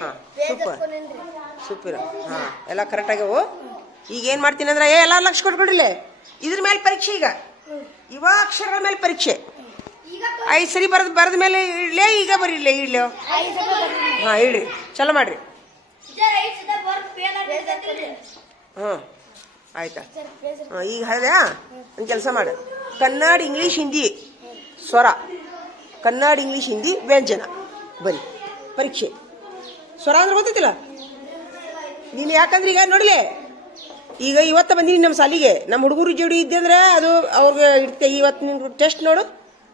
ಹಾಂ super super. ಹಾಂ ಎಲ್ಲ ಕರೆಕ್ಟ್ ಆಗ್ಯಾವು. ಈಗ ಏನು ಮಾಡ್ತೀನಿ ಅಂದ್ರೆ ಎಲ್ಲ ಲಕ್ಷ ಕೊಟ್ಕೊಡ್ರಿಲ್ಲೇ ಇದ್ರ ಮೇಲೆ ಪರೀಕ್ಷೆ. ಈಗ ಇವ ಅಕ್ಷರಗಳ ಮೇಲೆ ಪರೀಕ್ಷೆ. 5 ಸರಿ ಬರೆದ ಮೇಲೆ ಇಡ್ಲೇ ಈಗ ಬರೀಲೇ ಇಡ್ಲಿ. ಹಾಂ ಇಡ್ರಿ ಚಲೋ ಮಾಡ್ರಿ. ಹಾಂ ಆಯ್ತಾ. ಹಾಂ ಈಗ ಹೇಳ್ದೆ ಒಂದು ಕೆಲಸ ಮಾಡು. ಕನ್ನಡ ಇಂಗ್ಲೀಷ್ ಹಿಂದಿ ಸ್ವರ, ಕನ್ನಡ ಇಂಗ್ಲೀಷ್ ಹಿಂದಿ ವ್ಯಂಜನ ಬರೀ ಪರೀಕ್ಷೆ. ಸ್ವರ ಅಂದ್ರೆ ಗೊತ್ತೈತಿಲ್ಲ ನೀನು. ಯಾಕಂದ್ರೆ ಈಗ ನೋಡ್ಲಿ, ಈಗ ಇವತ್ತು ಬಂದೀನಿ ನಮ್ಮ ಸಾಲಿಗೆ. ನಮ್ಮ ಹುಡುಗರು ಜೋಡಿ ಇದ್ದೆ ಅಂದ್ರೆ ಅದು ಅವ್ರಿಗೆ ಇಡ್ತೆ. ಇವತ್ತು ನಿನ್ನ ಟೆಸ್ಟ್ ನೋಡು,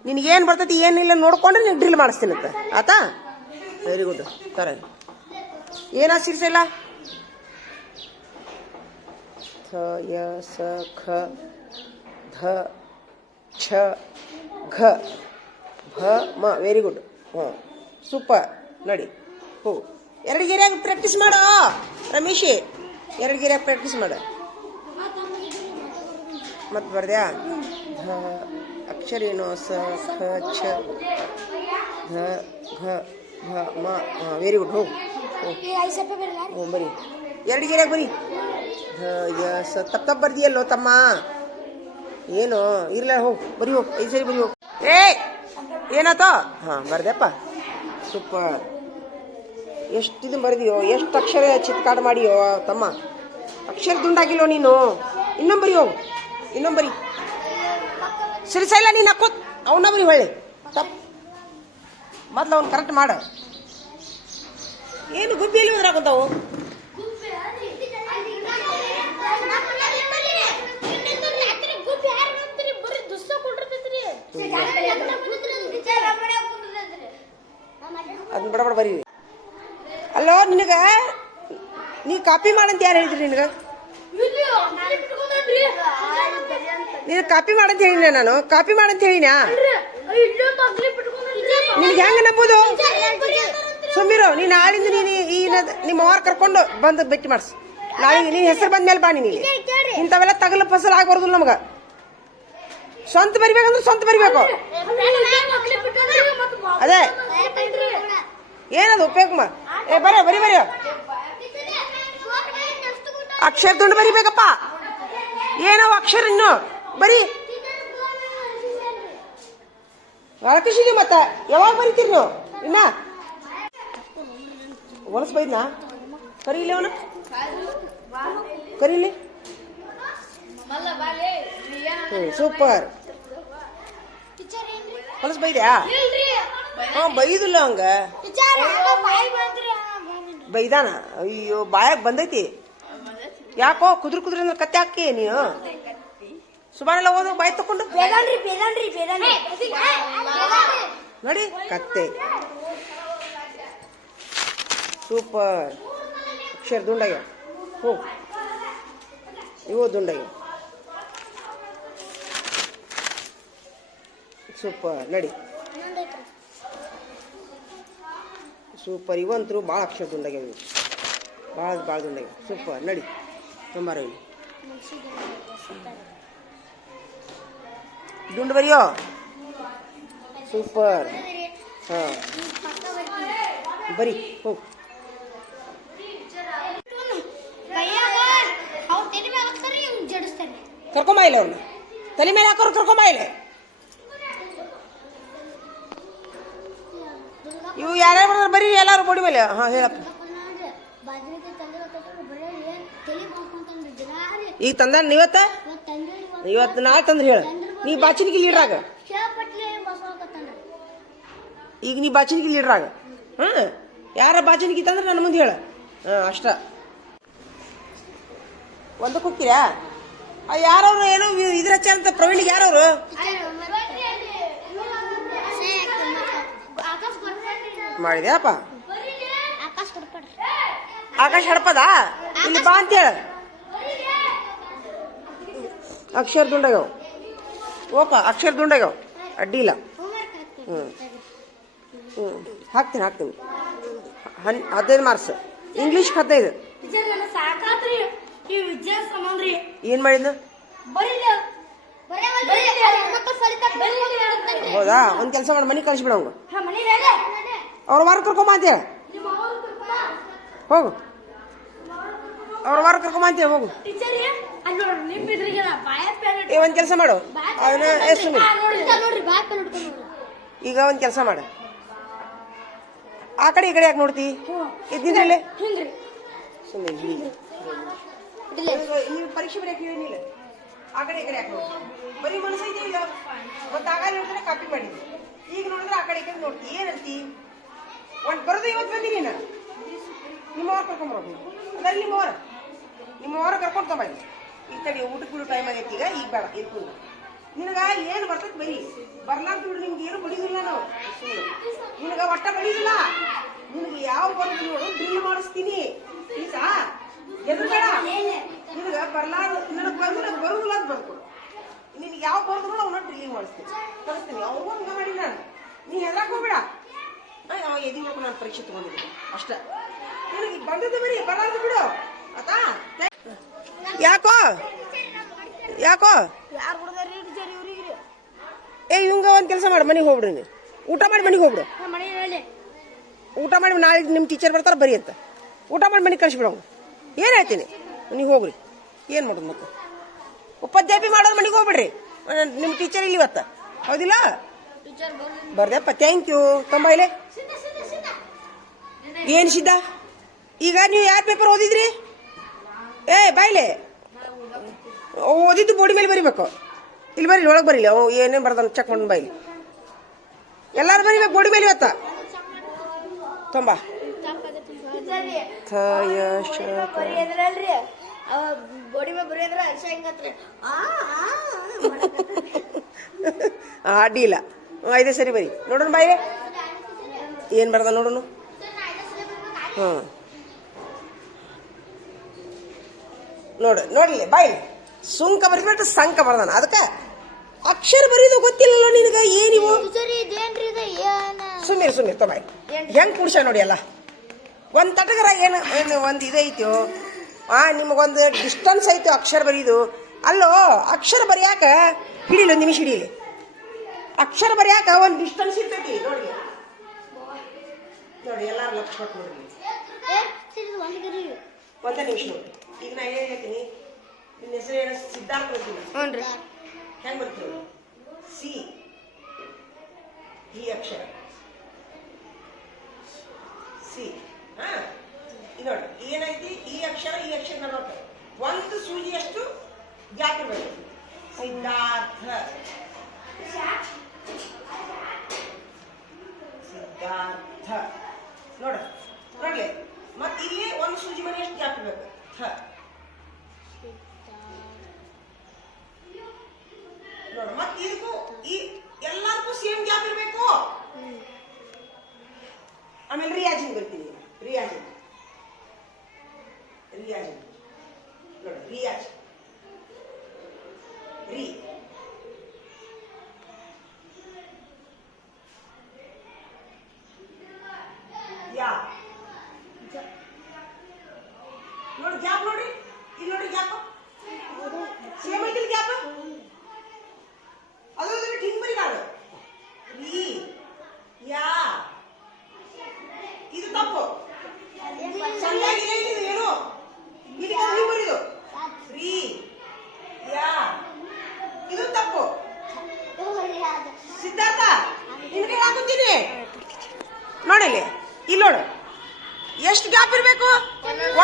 ನಿನಗೇನು ಬರ್ತೈತಿ ಏನಿಲ್ಲ ನೋಡ್ಕೊಂಡ್ರೆ ನೀನು ಡ್ರಿಲ್ ಮಾಡಿಸ್ತೀನಂತ. ಆತಾ ವೆರಿ ಗುಡ್. ತರ ಏನಾ ಸಿರ್ಸಿಲ್ಲ. ಥ ಯ ಸ ಖ ಧ ಛ ಘ ಭ ಮ. Very good. ಹಾಂ ಸೂಪರ್. ನೋಡಿ ಹೋ 2 ಗೆರೆಯಾಗ ಪ್ರಾಕ್ಟೀಸ್ ಮಾಡೋ ರಮೇಶಿ. 2 ಗೆರೆಯಾಗ ಪ್ರಾಕ್ಟೀಸ್ ಮಾಡ. ಮತ್ತೆ ಬರ್ದ್ಯಾ ಧ ಅಕ್ಷರ ಏನೋ ಸ ಖ ಛ ಧ ಘ ಭ ಮ. ಹಾಂ ವೆರಿ ಗುಡ್. ಹೋಗು ಹ್ಞೂ ಬರೀ 2 ಗೆರೆಯಾಗ ಬರೀ. ಧ ಯ ಸ ತಪ್ಪ ಬರ್ದಿಯಲ್ಲೋ ತಮ್ಮ. ಏನು ಇರ್ಲ ಹೋಗು ಬರೀ ಹೋಗು. 5 ಸರಿ ಬರೀ ಹೋಗು. ಏನಾತೋ. ಹಾಂ ಬರ್ದ್ಯಪ್ಪ ಸೂಪರ್. ಎಷ್ಟು ಇದು ಬರೆದಿಯೋ, ಎಷ್ಟು ಅಕ್ಷರ ಚಿತ್ಕಾಡ್ ಮಾಡಿಯೋ ತಮ್ಮ. ಅಕ್ಷರ ದುಂಡಾಗಿಲ್ಲೋ ನೀನು. ಇನ್ನೊಂದು ಬರಿ ಹೋಗು, ಇನ್ನೊಂದು ಬರಿ. ಸರಿ ಸೈಲ ನೀನು ಹಾಕೋತ್ ಅವನ್ನ ಬರಿ ಹೊಳ್ಳಿ ತಪ್ಪ. ಮೊದ್ಲು ಅವ್ನು ಕರೆಕ್ಟ್ ಮಾಡು. ಏನು ಗುಬ್ಬಿಯಲ್ಲಿ ಉದ್ರಾಕೊಂತಾವು. ಅದನ್ನ ಬಡ ಬಡ ಬರೀ. ಅಲ್ಲೋ ನಿನಗ ನೀ ಕಾಪಿ ಮಾಡಂತ ಯಾರು ಹೇಳಿದ್ರಿ ನಿನಗ? ನೀನು ಕಾಪಿ ಮಾಡಂತ ಹೇಳಿನ. ನಾನು ಕಾಪಿ ಮಾಡಂತ ಹೇಳಿನ. ನಿನ್ಗೆ ಹೆಂಗ ನಂಬೋದು? ಸುಮ್ಮಿರೋ ನೀ. ನಾಳಿಂದ ನೀನು ಈ ನಿಮ್ಮ ಅವ್ರ ಕರ್ಕೊಂಡು ಬಂದು ಭೇಟಿ ಮಾಡಿಸ್. ನಾಳೆಗೆ ನೀನು ಹೆಸರು ಬಂದ ಮೇಲೆ ಬಾ. ನೀನು ಇಂಥವೆಲ್ಲ ತಗಲು ಫಸಲ್ ಆಗ್ಬಾರ್ದು ನಮ್ಗೆ. ಸ್ವಂತ ಬರಿಬೇಕಂದ್ರೆ ಸ್ವಂತ ಬರಿಬೇಕು. ಅದೇ ಏನದು ಉಪಯೋಗ. ಬರ ಬರಿ ಬರಿ. ಅಕ್ಷರ ದುಂಡು ಬರಿಬೇಕಪ್ಪ. ಏನೋ ಅಕ್ಷರ ಇನ್ನು ಬರಿ. ಅಳಕಿಸಿದಿ ಮತ್ತೆ ಯಾವಾಗ ಬರಿತೀರಿ ನೀವು? ಇನ್ನ ಹೊಲಸ್ ಬೈದ್ನಾ? ಕರೀಲಿ ಅವನು, ಕರೀಲಿ. ಸೂಪರ್. ಹೊಲಸ್ ಬೈದ್ಯಾ? ಹಾಂ ಬೈದಿಲ್ಲ ಹಂಗ ಬೈದಾನ. ಅಯ್ಯೋ ಬಾಯಾಗ ಬಂದೈತಿ. ಯಾಕೋ ಕುದುರೆ ಕುದುರೆ ಅಂದ್ರೆ ಕತ್ತೆ ಹಾಕಿ ನೀನು. ಸುಮಾರೆಲ್ಲ ಓದು ಬಾಯಿ ತಕೊಂಡು ನೋಡಿ ಕತ್ತೆ. ಸೂಪರ್. ಅಕ್ಷರ ದುಂಡಾಗ್ಯ. ಹ್ಞೂ ಇವು ದುಂಡಾಗ್ಯ. ಸೂಪರ್. ನಡಿ ಸೂಪರ್. ಇವಂತರು ಭಾಳ ಅಕ್ಷರ ದುಂಡಾಗ್ಯಾವ. ಭಾಳ ದುಂಡಾಗ್ಯಾವ. ಸೂಪರ್. ನಡಿ ನಂಬರ್ ಇಲ್ಲಿ ದುಂಡು ಬರಿಯೋ. ಸೂಪರ್. ಹಾಂ ಬರಿ ಹೋಗು. ಕರ್ಕೊಂಬ ಇಲ್ಲ ಅವ್ರನ್ನ. ತಲೆ ಮೇಲೆ ಹಾಕೋರು ಕರ್ಕೊಂಬ ಇಲ್ಲ. ಇವು ಯಾರ್ಯಾರು ಬರ್ತಾರೆ ಬರೀ ಎಲ್ಲಾರು ಬೋಡಿ ಮೇಲೆ. ಹಾಂ ಹೇಳಪ್ಪ. ಈಗ ತಂದ ಇವತ್ತು ನಾಳೆ ತಂದ್ರೆ ಹೇಳ. ನೀ ಬಾಚಿನಿಗೆ ಲೀಡ್ರಾಗ. ಈಗ ನೀ ಬಾಚಿನಿಗೆ ಲೀಡ್ರಾಗ. ಹಾಂ ಯಾರ ಬಾಚಿನಿಗೆ ತಂದ್ರೆ ನನ್ನ ಮುಂದೆ ಹೇಳ. ಹಾಂ ಅಷ್ಟ. ಒಂದಕ್ಕೆ ಹೋಗ್ತೀರಾ? ಯಾರವ್ರು ಏನೋ ಇದ್ರ ಅಂತ ಪ್ರವೀಣಿಗೆ ಯಾರವ್ರು? ಮಾಡಿದ್ಯಾಪ ಆಕಾಶ್ ಹಡಪದ ಇಲ್ಲಿ ಬಾ ಅಂತ ಹೇಳ. ಅಕ್ಷರ ದುಂಡಾಗ್ಯಾವ. ಓಪ ಅಕ್ಷರ ದುಂಡಾಗ್ಯಾವ. ಅಡ್ಡಿ ಇಲ್ಲ. ಹಾಕ್ತೀನಿ 15 ಮಾರ್ಕ್ಸ್. ಇಂಗ್ಲೀಷ್ 15. ಏನ್ ಮಾಡಿದ್ನ? ಹೌದಾ? ಒಂದ್ ಕೆಲಸ ಮಾಡಿ ಮನೆ ಕಳಿಸ್ಬಿಡ. ಅವ್ರ ವಾರ ಕರ್ಕೊಂಬ ಅಂತ ಹೇಳ. ಹೋಗು ಅವ್ರ ವಾರ ಕರ್ಕೊಂಬಂತೀವಿ ಹೋಗು. ಒಂದು ಕೆಲಸ ಮಾಡು ಅವನ ಈಗ ಒಂದು ಕೆಲಸ ಮಾಡು ಆ ಕಡೆ ಈ ಕಡೆ ಯಾಕೆ ನೋಡ್ತಿ ಇದ್ದಿದ್ರಲ್ಲೇ ಸುಮ್ಮನೆ ನೀವು ಪರೀಕ್ಷೆ ಬರೆಯಕ್ಕೆ ಏನಿಲ್ಲ ಆ ಕಡೆ ಈ ಕಡೆ ಯಾಕೆ ನೋಡಿ ಬರೀ ಮನಸ್ಸು ಐತೆ ಇಲ್ಲ ಮತ್ತೆ ಆಗ ನೋಡಿದ್ರೆ ಕಾಪಿ ಮಾಡಿದ್ವಿ ಈಗ ನೋಡಿದ್ರೆ ಆ ಕಡೆ ಈ ಕಡೆ ನೋಡ್ತಿ ಏನಂತಿ ಒಂದು ಬರೋದು ಇವತ್ತು ಬಂದೀನಿ ನಾನು ನಿಮ್ಮವ್ರು ಕರ್ಕೊಂಬರೋದು ಅದ್ರಲ್ಲಿ ನಿಮ್ಮವ್ರ ಕರ್ಕೊಂಡು ತೊಗೊಂಬಂದಿ ಈ ಕಡೆ ಊಟಕ್ಕೆ ಬಿಡು ಟೈಮ್ ಆಗೈತಿ ಈಗ ಬೇಡ ಇರ್ಕೊಂಡು ನಿನಗ ಏನು ಬರ್ತೈತಿ ಬರೀ ಬರ್ಲಾರ್ದು ಬಿಡು ನಿಮ್ಗೆ ಏನು ಬಡಿದಿಲ್ಲ ನಾವು ನಿನಗ ಒಟ್ಟ ಬಡಿದಿಲ್ಲ ನಿನಗೆ ಯಾವ ಬರೋದು ನೋಡು ಡ್ರಿಲ್ ಮಾಡಿಸ್ತೀನಿ ಈಗ ಎದುರು ಬೇಡ ನಿನಗ ಬರ್ಲಾರ್ದು ನನಗೆ ಬರುದಿಲ್ಲ ಅಂತ ಬರ್ಕೊಡು ನಿನಗೆ ಯಾವ ಬರೋದು ನೋಡು ಅವನ್ನ ಡ್ರಿಲ್ಲಿಂಗ್ ಮಾಡಿಸ್ತೀನಿ ಕಳಿಸ್ತೀನಿ ಅವ್ರಿಗೂ ಹಂಗ ಮಾಡಿ ನಾನು ನೀ ಹೆದ್ರಾಕ್ ಹೋಗ್ಬೇಡ ಅವ ಎದಿ ಮಾಡ್ಕೊಂಡು ನಾನು ಪರೀಕ್ಷೆ ತಗೊಂಡಿದ್ದೀನಿ ಅಷ್ಟ ನಿನಗೆ ಬಂದದ್ದು ಬರೀ ಬರ್ಲಾರ್ದು ಬಿಡು ಆತಾ ಯಾಕೋ ಯಾಕೋ ಏ ಇವಂಗ ಒಂದು ಕೆಲಸ ಮಾಡು ಮನೆಗೆ ಹೋಗ್ಬಿಡ್ರಿ ನೀವು ಊಟ ಮಾಡಿ ಮನೆಗೆ ಹೋಗ್ಬಿಡು ಊಟ ಮಾಡಿ ನಾಳೆ ನಿಮ್ಮ ಟೀಚರ್ ಬರ್ತಾರೆ ಬರೀ ಅಂತ ಊಟ ಮಾಡಿ ಮನೆಗೆ ಕಳಿಸ್ಬಿಡೋ ಏನು ಹೇಳ್ತೀನಿ ನೀವು ಹೋಗ್ರಿ ಏನು ಮಾಡೋದು ಮತ್ತೆ ಉಪಾಧ್ಯಾಯ ಮಾಡೋರು ಮನೆಗೆ ಹೋಗ್ಬಿಡ್ರಿ ನಿಮ್ಮ ಟೀಚರ್ ಇಲ್ಲಿ ಇವತ್ತು ಹೌದಿಲ್ಲ ಬರ್ದಪ್ಪ ಥ್ಯಾಂಕ್ ಯು ತುಂಬ ಇಲ್ಲೇ ಏನು ಸಿದ್ಧ ಈಗ ನೀವು ಯಾರು ಪೇಪರ್ ಓದಿದ್ರಿ ಏ ಬಾಯ್ಲೆ ಓದಿದ್ದು ಬೋರ್ಡಿ ಮೇಲೆ ಬರಿಬೇಕು ಇಲ್ಲಿ ಬರೀ ಒಳಗೆ ಬರೀಲಿ ಅವು ಏನೇನು ಬರ್ದಾನ ಚೆಕ್ ಮಾಡಿ ಬಾಯ್ಲಿ ಎಲ್ಲಾರು ಬರೀಬೇಕು ಬೋರ್ಡಿ ಮೇಲೆ ಇವತ್ತ ತುಂಬ ಅಡ್ಡಿಲ್ಲ ಐದೇ ಸರಿ ಬರಿ ನೋಡೋಣ ಬಾಯ್ಲೆ ಏನು ಬರ್ದ ನೋಡೋಣ ಹಾಂ ನೋಡ್ಲಿ ಬಾಯ್ಲಿ ಸುಂಕ ಬರಿಬಿಟ್ಟು ಸಂಕ ಬರ್ದಾನ ಅದಕ್ಕೆ ಅಕ್ಷರ ಬರೀದು ಗೊತ್ತಿಲ್ಲಲ್ಲ ನಿನಗ ಏನಿವು ಸುಮ್ಮನೆ ತೊಂಬಾಯ್ ಹೆಂಗ್ ಕುಡ್ಸ ನೋಡಿ ಅಲ್ಲ ಒಂದು ತಟಗರ ಏನು ಒಂದು ಇದೈತೋ ನಿಮಗೊಂದು ಡಿಸ್ಟನ್ಸ್ ಐತೋ ಅಕ್ಷರ ಬರೀದು ಅಲ್ಲೋ ಅಕ್ಷರ ಬರೆಯಾಕ ಹಿಡೀಲಿ ಒಂದು ನಿಮಿಷ ಹಿಡೀಲಿ ಅಕ್ಷರ ಬರೆಯಾಕ ಒಂದು ಡಿಸ್ಟನ್ಸ್ ಇರ್ತೈತಿ ನೋಡಿ ಎಲ್ಲಾರು ಲಕ್ಷ ಕೊಟ್ಟು ನೋಡ್ರಿ ಒಂದೇ ನಿಮಿಷ ನೋಡಿ ಈಗ ನಾ ಏನು ಹೇಳ್ತೀನಿ ನಿನ್ನ ಹೆಸರು ಏನು ಸಿದ್ಧಾರ್ಥ ಬರ್ತೀನಿ ಹ್ಞೂ ರೀ ಹೆಂಗೆ ಬರ್ತೀವಿ ಸಿ ಈ ಅಕ್ಷರ ಸಿ ಹಾಂ ನೋಡಿ ಏನೈತಿ ಈ ಅಕ್ಷರ ನೋಡ್ತಾರೆ ಒಂದು ಸೂಜಿಯಷ್ಟು ಗ್ಯಾಪ್ ಇರಬೇಕು ಸಿದ್ಧಾರ್ಥ ನೋಡ್ಲಿ ಮತ್ತೆ ಇಲ್ಲಿ ಒಂದು ಸೂಜಿ ಮನೆಯಷ್ಟು ಗ್ಯಾಪ್ ಇರಬೇಕು ನೋಡ ಮತ್ತೆ ಇದಕ್ಕೂ ಈ ಎಲ್ಲದಕ್ಕೂ ಸೇಮ್ ಗ್ಯಾಪ್ ಇರಬೇಕು ಆಮೇಲೆ ರಿಯಾಜಿಂಗ್ ಬರ್ತೀನಿ ರಿಯಾಜಿಂಗ್ ನೋಡಿ ರಿಯಾಜ್ ರಿ ಯಾ ನೋಡಿ ಗ್ಯಾಪ್ ನೋಡಿ ಇಲ್ಲಿ ನೋಡಿ ಗ್ಯಾಪ್ ಸೇಮ್ ಐತಿಲ್ ಗ್ಯಾಪ್ ಅದು ಹಿಂಗ್ ಬರಿ ಕಾಳು ರೀ ಯಾ ಇದು ತಪ್ಪು ಸರಿಯಾಗಿ ಏನು ಇಲ್ಲಿ ಹಿಂಗ್ ಬರಿದು ರೀ ಯಾ ಇದು ತಪ್ಪು ಸಿದ್ಧಾರ್ಥ ನಿನ್ ಕೈ ಹಾಕುತ್ತೀನಿ ನೋಡಿಲಿ ಇಲ್ಲಿ ನೋಡು ಎಷ್ಟು ಗ್ಯಾಪ್ ಇರಬೇಕು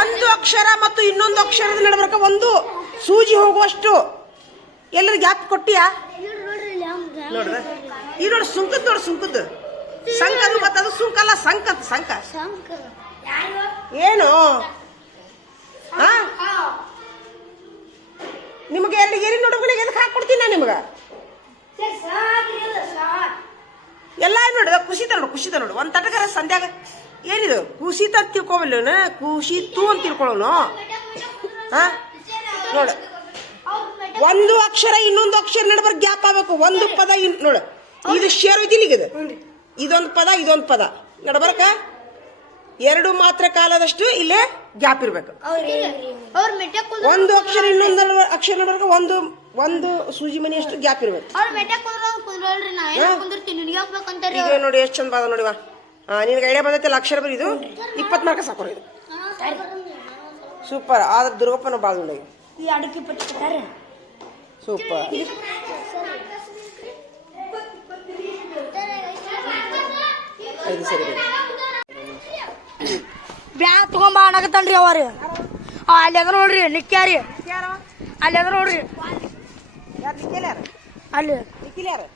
ಒಂದು ಅಕ್ಷರ ಮತ್ತು ಇನ್ನೊಂದು ಅಕ್ಷರದ ನಡುಬರ್ಕ ಒಂದು ಸೂಜಿ ಹೋಗುವಷ್ಟು ಎಲ್ಲರೂ ಗ್ಯಾಪ್ ಕೊಟ್ಟಿಯಾ ನೋಡ್ರ ಈ ನೋಡಿ ಸುಂಕದ್ ನೋಡು ಸುಂಕದ್ದು ಸಂಕ ಅದು ಮತ್ತದು ಸುಂಕಲ್ಲ ಸಂಕ ಏನು ನಿಮಗೆ ಎರಡು ಏರಿನ ನೋಡ್ಗಳಿಗೆ ಎದಕ್ಕೆ ಹಾಕೊಡ್ತೀನಿ ನಾನು ನಿಮ್ಗೆ ಎಲ್ಲ ನೋಡು ಖುಷಿತ ನೋಡು ಒಂದು ತಟಕರ ಸಂಧ್ಯಾಗ ಏನಿದು ಕುಸಿತ ಅಂತ ತಿಳ್ಕೊಬಲ್ಲ ಕುಸಿತು ಅಂತ ತಿಳ್ಕೊಳ್ಳೋನು ನೋಡು ಒಂದು ಅಕ್ಷರ ಇನ್ನೊಂದು ಅಕ್ಷರ ನಡುಬರ್ ಗ್ಯಾಪ್ ಆಗ್ಬೇಕು ಒಂದು ಪದ ನೋಡು ಇದು ಶೇರ್ ಐತಿಲ್ಲ ಈಗ ಇದೊಂದು ಪದ ನಡಬರ್ಕ ಎರಡು ಮಾತ್ರ ಕಾಲದಷ್ಟು ಇಲ್ಲೇ ಗ್ಯಾಪ್ ಇರ್ಬೇಕು ಒಂದು ಅಕ್ಷರ ಇನ್ನೊಂದು ಅಕ್ಷರ ನಡುಬರ್ಕ ಒಂದು ಸೂಜಿ ಮನೆಯಷ್ಟು ಗ್ಯಾಪ್ ಇರ್ಬೇಕು ಈಗ ನೋಡಿ ಎಷ್ಟು ಚಂದ ಬಾದ ನೋಡಿವಾ ನಿನ್ಗೆ ಐಡಿಯಾ ಬಂದೈತಿಲ್ಲ ಅಕ್ಷರ ಬರೀದು 20 ಮಾರ್ಕ ಸಾಕೋರು ಇದು ಸೂಪರ್. ಆದ್ರೆ ದುರ್ಗಪ್ಪನ ಭಾಳ ಉಂಡಾಗಿ ಈ ಅಡಿಕೆ ಪಟ್ಟಿ ಸೂಪರ್. ಇದು ಸರಿ ಬ್ಯಾಗ್ ತಗೊಂಬ ಅನ್ನಕತ್ತನ್ರಿ ಅವ್ರಿ. ಅಲ್ಲಿ ಅದ ನೋಡ್ರಿ ನಿಕ್ಕ್ಯಾರಿ, ಅಲ್ಲಿ ಅದ ನೋಡ್ರಿ ಯಾರು ನಿಖಿಲ್ ಯಾರು? ಅಲ್ಲಿ ನಿಖಿಲ್ ಯಾರು?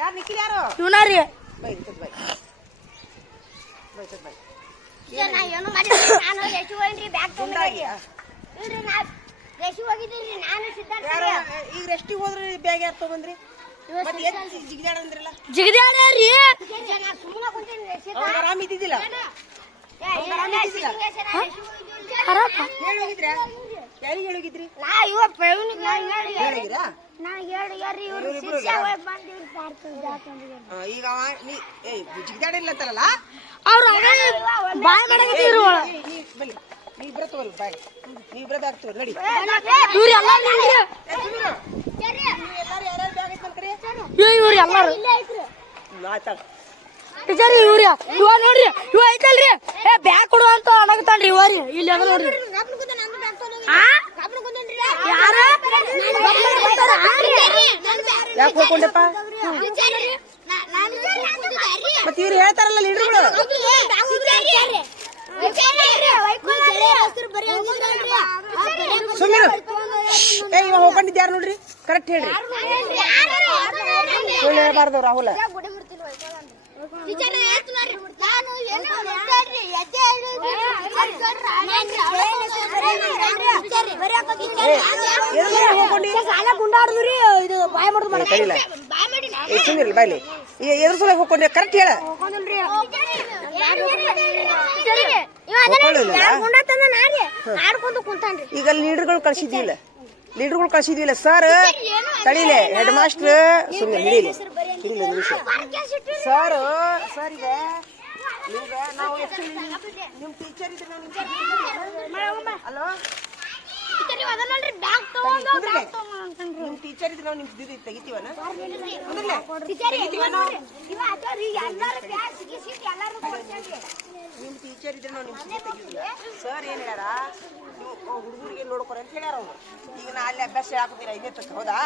ಯಾರು ನಿಖಿಲ್ ಯಾರು? ಇವನಾರಿ ಬೈ ಬೈ ಬೈ ಬೈ. ಏನು ಮಾಡಿ ನಾನು ರೆಸಿ ಹೋಗಿನ್ರಿ ಬ್ಯಾಗ್ ತಗೊಂಡ್ರಿ ಇಲ್ರಿ ನಾ ರೆಸಿ ಹೋಗಿದ್ದೀರಿ ನಾನು ಸಿದ್ಧಾರ್ಥ ಈಗ ರೆಸ್ಟಿಗೆ ಹೋದ್ರಿ ಬ್ಯಾಗ್ ಯಾರು ತಗೊಂಡ್ರಿ? ಮತ್ತೆ ಎಲ್ಲಿ ಜಿಗಿದಾಡ ಅಂದ್ರಲ್ಲ? ಜಿಗದ್ಯಾಡ್ರಿ ನಾನು ಸುಮ್ಮನೆ ಕುಂತೀನಿ ರೆಸಿ ಅವ್ನು ಆರಾಮ ಇದ್ದಿದ್ದಿಲ್ಲ? ಹೇಳಿ ಹೋಗಿದ್ರಾ? ಯಾರಿಗೆ ಹೇಳಿ ಹೋಗಿದ್ರಿ? ನಾ ಇವ ಪ್ರವೀಣಿಗೆ ಹೇಳಿದ್ರಾ? ನಾನು ಹೇಳಿ ಇವರು ಶಿಷ್ಯ ಹೋಗಿ ಬಂದಿವ್ರಿ ಈಗ ನೀ ಜಿಗಿದಾಡಿಲ್ಲ ಅಂತಲ್ಲ ಅವ್ರು ಬಾಯ್ ಮಾಡಕತ್ತಿದ್ರು ಬನ್ನಿ ನೀವಿಬ್ರ ತಗೋರಿ ಬ್ಯಾಗ್, ನೀವಿಬ್ರ ಬ್ಯಾಗ್ ತಗೋರಿ ನಡಿ. ಇವ್ರು ಎಲ್ಲಾರು ಎಲ್ಲಾರು ಯಾರ್ಯಾರು ಬ್ಯಾಗ್ ಐತೆ ನನ್ನ ಕಡೆ? ಇವ್ರು ಎಲ್ಲಾರು ಮಾತಾಡ ಟೀಚರ್ ಇವ್ರಿ ಇವ ನೋಡ್ರಿ ಇವ ಐತಲ್ರಿ ಏ ಬ್ಯಾಗ್ ಕೊಡು ಅಂತ ಅನ್ನಕತ್ತಾನ್ರಿ ಇವರಿ. ಇಲ್ಲಿ ಅದ ನೋಡ್ರಿ ಯಾರ ಯಾಕೆ ಹೋಗ್ಕೊಂಡೆಪ್ಪ? ಮತ್ತೆ ಇವ್ರು ಹೇಳ್ತಾರಲ್ಲ ಲೀಡರ್ಗಳು. ಸುಮ್ಮನೆ ಏ ಇವ ಹೋಗ್ಕೊಂಡಿದ್ಯಾರು ನೋಡ್ರಿ, ಕರೆಕ್ಟ್ ಹೇಳ್ರಿ. ಸುಳ್ಳು ಹೇಳ್ಬಾರ್ದು ರಾಹುಲ. ಗುಂಡಾಡಿದ್ರಿ ಇದು ಬಾಯ್ ಮಾಡುದು ಕರೀಲ ಸುಮ್ಮಿರ್ಲಿ ಬಾಯ್ಲಿ. ಎದ್ರ ಸಲ ಹೋಗ್ಕೊಂಡ್ರೆ ಕರೆಕ್ಟ್ ಹೇಳ. ಈಗ ಲೀಡರ್ಗಳು ಕಳ್ಸಿದ್ವಿಲ್ಲ, ಲೀಡರ್ಗಳು ಕಳ್ಸಿದ್ವಿಲ್ಲ ಸರ್. ತಡಿಲೆ ಹೆಡ್ ಮಾಸ್ಟರ್ ಸುಮ್ಮನೆ ಹಿಡೀಲಿ ಹಿಡೀಲಿ ನಿಮಿಷ. ಸರ್ ಸರ್ ಈಗ ನಿಮ್ಗೆ ನಾವು ನಿಮ್ಮ ಟೀಚರ್ ಇದ್ರೆ ಹಲೋ ನಿಮ್ ಟೀಚರ್ ಇದ್ರೆ ನಾವು ನಿಮ್ ತೆಗಿತೀವನ? ನಿಮ್ ಟೀಚರ್ ಇದ್ರೆ ನಾವು ನಿಮ್ ತೆಗಿತೀವಿ. ಸರ್ ಏನ್ ಹೇಳ್ಯಾರ, ನೀವು ಹುಡುಗರಿಗೆ ನೋಡ್ಕೊರ ಅಂತ ಹೇಳ್ಯಾರ ಅವ್ರು. ಈಗ ನಾ ಅಲ್ಲಿ ಅಭ್ಯಾಸ ಹಾಕ್ತೀರಾ ಇದೇ ತಕ್ಕ ಹೌದಾ?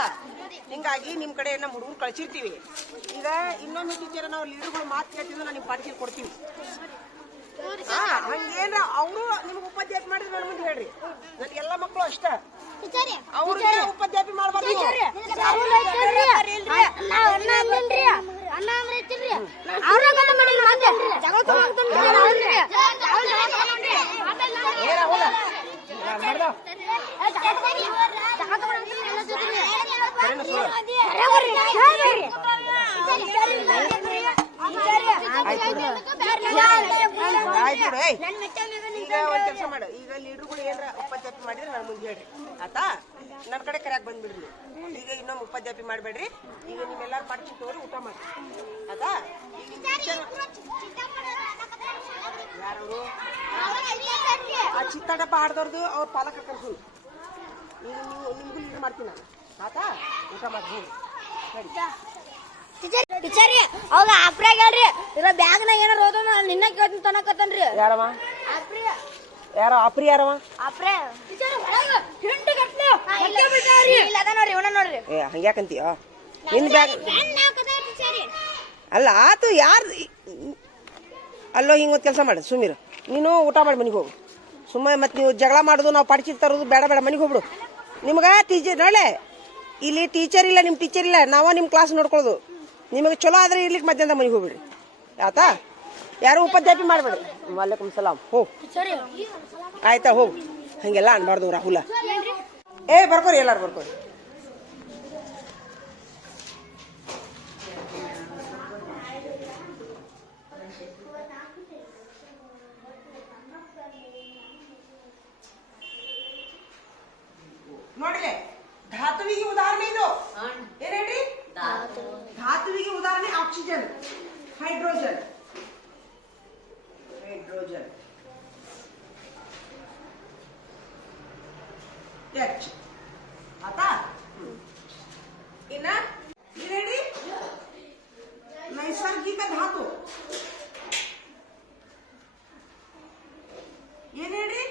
ಹಿಂಗಾಗಿ ನಿಮ್ ಕಡೆ ನಮ್ಮ ಹುಡುಗರು ಕಳ್ಸಿರ್ತೀವಿ. ಈಗ ಇನ್ನೊಂದು ಟೀಚರ್ ನಾವು ಲೀಡರ್ಗಳು ಮಾತು ಕೇಳ್ತಿದ್ರೆ ನಾವು ನಿಮ್ ಪಾಠಕ್ಕೆ ಕೊಡ್ತೀವಿ. ಹಂಗೇನ್ರ ಅವರು ನಿಮ್ಗೆ ಉಪಾಧ್ಯಾಯ ಮಾಡಿದ್ರೆ ನನ್ನ ಮುಂದೆ ಹೇಳ್ರಿ. ನನಗೆ ಎಲ್ಲ ಮಕ್ಕಳು ಅಷ್ಟ ಅವ್ರಿಗೆ ಉಪಾಧ್ಯಾಯ ಮಾಡ್ಬಾರ್ದು. ಈಗ ಒಂದ್ ಕೆಲಸ ಮಾಡು, ಈಗ ಲೀಡರ್ಗಳು ಏನಾರ ಉಪಾಧ್ಯಾಯ ಮಾಡಿದ್ರೆ ನನ್ನ ಮುಂದೆ ಹೇಳ್ರಿ ಆತಾ? ನನ್ನ ಕಡೆ ಕರೆಯಾಕ್ ಬಂದ್ಬಿಡ್ರಿ. ಈಗ ಇನ್ನೊಮ್ಮೆ ಉಪಾಧ್ಯಾಯ ಮಾಡಬೇಡ್ರಿ. ಈಗ ನಿಮ್ಮೆಲ್ಲಾರು ಪಾಠ ತಗೋರಿ, ಊಟ ಮಾಡಿ ಆತಾ? ಯಾರವರು ಆ ಚಿತ್ತಾಡಪ್ಪ ಆಡ್ದವ್ರದ್ದು ಅವ್ರ ಪಾಲಕ ಕರ್ಕೊಂಡು ಈಗ ನೀವು ನಿಮ್ಗೂ ಲೀಡ್ ಮಾಡ್ತೀನಿ ನಾನು ಆತಾ? ಊಟ ಮಾಡಿ ಹೋಗಿ ಟೀಚರ್ ಅವಾಗ ಅಪ್ರಾಗ ಹೇಳ್ರಿ ಇರೋ ಬ್ಯಾಗ್ನಾಗ ಏನಾರ ಹೋದ ನಿನ್ನ ಕೇಳ್ತೀನಿ ತನಕತ್ತನ್ರಿ. ಯಾರವ ಯಾರೋ ಅಪ್ರಿ ಯಾರವ? ಏ ಹಂಗ್ಯಾಕಂತೀಯ? ನಿನ್ ಬ್ಯಾಗ್ ಅಲ್ಲ ಆತು ಯಾರು ಅಲ್ಲೋ ಹಿಂಗೆ ಒಂದು ಕೆಲಸ ಮಾಡಿ ಸುಮ್ಮೀರು. ನೀನು ಊಟ ಮಾಡಿ ಮನೆಗೆ ಹೋಗು ಸುಮ್ಮನೆ. ಮತ್ತೆ ನೀವು ಜಗಳ ಮಾಡೋದು ನಾವು ಪಾಡ್ಚಿ ತರೋದು ಬೇಡ ಬೇಡ, ಮನೆಗೆ ಹೋಗ್ಬಿಡು. ನಿಮ್ಗೆ ಟೀಚರ್ ನೋಳೆ ಇಲ್ಲಿ ಟೀಚರ್ ಇಲ್ಲ, ನಿಮ್ಮ ಟೀಚರ್ ಇಲ್ಲ, ನಾವ ನಿಮ್ಮ ಕ್ಲಾಸ್ ನೋಡ್ಕೊಳ್ಳೋದು. ನಿಮಗೆ ಚಲೋ ಆದ್ರೆ ಇರ್ಲಿಕ್ಕೆ ಮಧ್ಯಾಹ್ನ ಮನೆಗೆ ಹೋಗ್ಬಿಡ್ರಿ ಆತಾ? ಯಾರು ಉಪಾಧ್ಯಾಯ ಮಾಡಬೇಡ್ರಿ. ವಾಲೇಕುಮ್ ಸಲಾಮ್. ಹೋಗ್ ಆಯ್ತಾ ಹೋಗು. ಹಂಗೆಲ್ಲ ಅನ್ಬಾರ್ದು ರಾಹುಲ. ಏ ಬರ್ಕೋರಿ ಎಲ್ಲಾರು ಬರ್ಕೋರಿ. ನೋಡ್ರಿ ಧಾತುವಿಗೆ ಉದಾಹರಣೆ ಇದು ಏನ್ ಹೇಳ್ರಿ? ಧಾತುವಿಗೆ ಉದಾಹರಣೆ ಆಕ್ಸಿಜನ್, ಹೈಡ್ರೋಜನ್, ಹೈಡ್ರೋಜನ್ H ಆತಾ? ಇನ್ನ ಇದೇನ್ರಿ? ನೈಸರ್ಗಿಕ ಧಾತು ಏನ್ ಹೇಳ್ರಿ?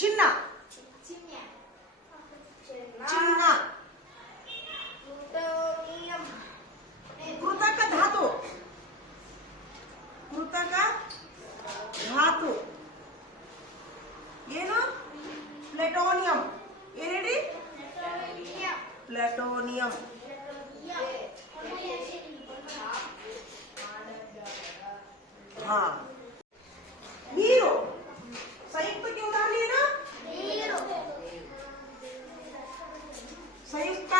ಚಿನ್ನ. ಚಿನ್ನ. ಕೃತಕ ಧಾತು. ಕೃತಕ ಧಾತು ಏನು? ಪ್ಲೂಟೋನಿಯಂ. ಏನ್ ಹೇಳಿ? ಪ್ಲೂಟೋನಿಯಂ. ಹಾ. ನೀರು. ಸಂಯುಕ್ತಕ್ಕೆ ಉದಾಹರಣೆ ಏನು? ಸಂಯುಕ್ತ.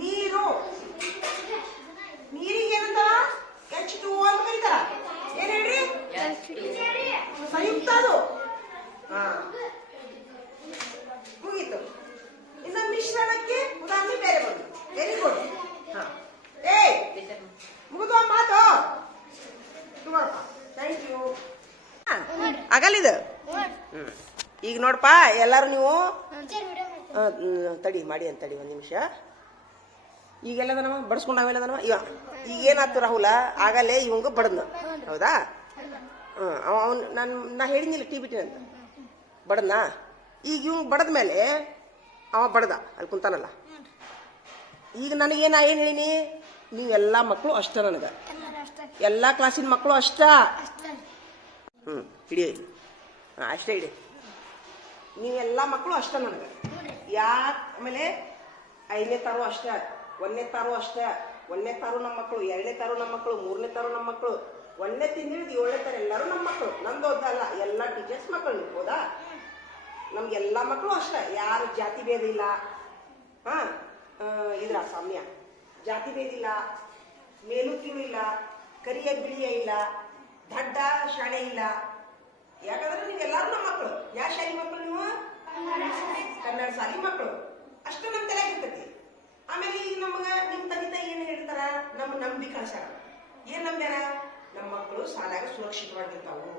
ನೀರು. ನೀರಿಗೆ ಏನಂತಾರ? H2O ಅಂತ ಕರೀತಾರ. ಏನ್ ಹೇಳ್ರಿ? ಸಂಯುಕ್ತ ಅದು. ಹಾ, ಮುಗೀತು. ಇನ್ನು ಮಿಶ್ರಣಕ್ಕೆ ಉದಾಹರಣೆ ಬೇರೆ ಬಂದು. Very good. ಹಾ, ಮುಗಿದು ಮಾತು. Thank you. ಆಗಲ್ಲಿದು. ಈಗ ನೋಡಪ್ಪ ಎಲ್ಲಾರು ನೀವು ತಡಿ ಮಾಡಿ ಅಂತ ತಡಿ ಒಂದು ನಿಮಿಷ. ಈಗೆಲ್ಲದನವ ಬಡಿಸ್ಕೊಂಡು ನಾವೆಲ್ಲದನವ ಈಗ ಏನಾಯ್ತು ರಾಹುಲ? ಆಗಲೇ ಇವಂಗ ಬಡದ್ನ, ಹೌದಾ? ಅವ್ನು ನಾ ಹೇಳಿದ್ನಿಲ್ಲ ಟಿ ಬಿಟ್ಟಿ ಅಂತ ಬಡದ್ನ. ಈಗ ಇವಂಗ ಬಡದ ಮೇಲೆ ಅವ ಬಡದ ಅಲ್ಲಿ ಕುಂತಾನಲ್ಲ. ಈಗ ನನಗೇನ ಏನು ಹೇಳಿನಿ? ನೀವೆಲ್ಲ ಮಕ್ಕಳು ಅಷ್ಟ, ನನಗೆ ಎಲ್ಲ ಕ್ಲಾಸಿನ ಮಕ್ಕಳು ಅಷ್ಟ. ಹಿಡಿ. ಅಷ್ಟೇ ಹಿಡಿ. ನೀವೆಲ್ಲ ಮಕ್ಕಳು ಅಷ್ಟ ನನಗೆ. ಆಮೇಲೆ 5ನೇ ತಾರು ಅಷ್ಟ, 1ನೇ ತಾರು ಅಷ್ಟ. 1ನೇ ತಾರು ನಮ್ಮ ಮಕ್ಕಳು, 2ನೇ ತಾರು ನಮ್ಮ ಮಕ್ಕಳು, 3ನೇ ತಾರು ನಮ್ಮ ಮಕ್ಕಳು, 1ನೇ ತಿಂದಿಳಿದು 7ನೇ ತಾರು ಎಲ್ಲರೂ ನಮ್ಮ ಮಕ್ಕಳು. ನಮ್ದು ಓದಲ್ಲ, ಎಲ್ಲ ಟೀಚರ್ಸ್ ಮಕ್ಕಳು. ನೀವು ಹೌದಾ? ನಮ್ಗೆಲ್ಲ ಮಕ್ಕಳು ಅಷ್ಟ. ಯಾರು ಜಾತಿ ಭೇದ ಇಲ್ಲ. ಹಾ, ಇದ್ರ ಸಾಮ್ಯ ಜಾತಿ ಭೇದ ಇಲ್ಲ, ಮೇಲು ಕೀಳು ಇಲ್ಲ, ಕರಿಯ ಬಿಳಿಯ ಇಲ್ಲ, ದಡ್ಡ ಶಾಣೆ ಇಲ್ಲ. ಯಾಕಂದ್ರೆ ನೀವೆಲ್ಲರೂ ನಮ್ಮ ಮಕ್ಕಳು. ಯಾವ ಶಾಲೆ ಮಕ್ಕಳು ನೀವು? ಕನ್ನಡ ಶಾಲೆ ಮಕ್ಕಳು. ಅಷ್ಟು ನಮ್ಮ ತಲೆ ಇರ್ತೈತಿ. ಆಮೇಲೆ ಈಗ ನಮ್ಗ ನಿಮ್ ತಂದೆ ತಾಯಿ ಏನ್ ಹೇಳ್ತಾರ? ನಮ್ಮ ನಂಬಿ ಕಳ್ಸಾರ. ಏನ್ ನಂಬ್ಯಾರ? ನಮ್ಮ ಮಕ್ಕಳು ಶಾಲ್ಯಾಗ ಸುರಕ್ಷಿತವಾಗಿರ್ತಾವು,